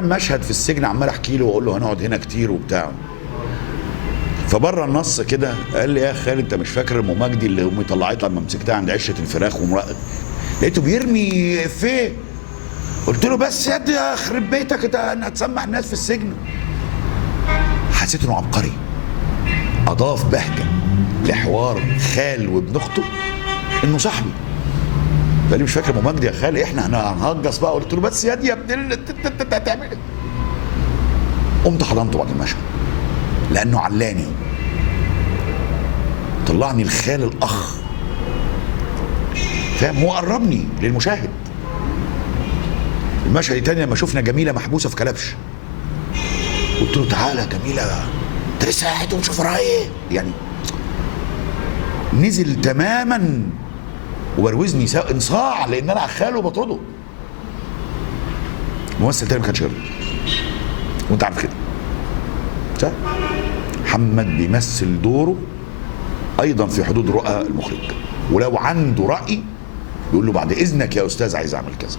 بنعمل مشهد في السجن، عمال احكي له واقول له هنقعد هنا كتير وبتاع. فبره النص كده قال لي يا خالد انت مش فاكر ام مجدي اللي امي طلعتها لما مسكتها عند عشه الفراخ لقيته بيرمي افيه. قلت له بس يا دي يخرب بيتك انت هتسمع الناس في السجن. حسيت انه عبقري، اضاف بهجه لحوار خال وابن اخته انه صاحبي. فقال لي مش فاكر ام مجدي يا خالي، احنا هنهجص بقى. قلت له بس يا دي يا ابن انت هتعمل ايه؟ قمت حضنته بعد المشهد لانه علاني، طلعني الخال الاخ، فاهم؟ هو قربني للمشاهد. المشهد التاني لما شفنا جميله محبوسه في كلبش، قلت له تعالى يا جميله انت لسه قاعد ونشوف وراها ايه يعني. نزل تماما وبروزني انصاع لان انا خاله وبطرده. الممثل تاني ما كانش يرضى، وانت عارف كده صح؟ محمد بيمثل دوره ايضا في حدود رؤى المخرج، ولو عنده راي يقول له بعد اذنك يا استاذ عايز اعمل كذا.